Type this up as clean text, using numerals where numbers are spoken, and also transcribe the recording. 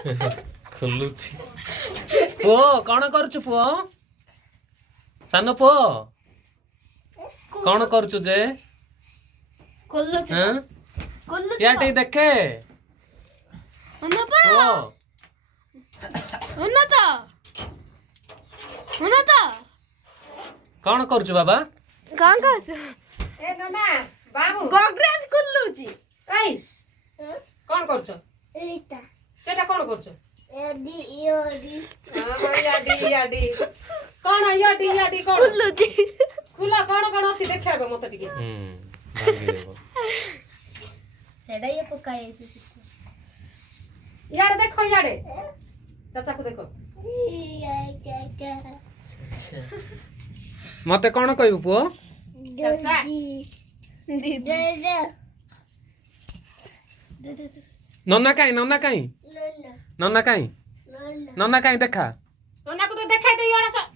ଖୋଲୁଛି ପୁଅ କଣ କରୁଛୁ ପୁଅ ସାନ ପୁଅ କଣ କରୁଛୁ ଯେ या टे देखे पुओ कौन करूछु बाबा कौन करूछु ए नाना बाबू गॉगरेज खुल्लुची आई कौन करूछु एटा सेटा कौन करूछु याडी याडी कौन याडी कौन खुल्लुची खुला कौन अछि देखियाबे मते टिके भांगी देबो सेडा ये पकाए यार देखो यारे चाचा को देखो मते कौन कहबो पुओ नन्ना काई नन्ना काई देखा नन्ना को तो देखाई दे यार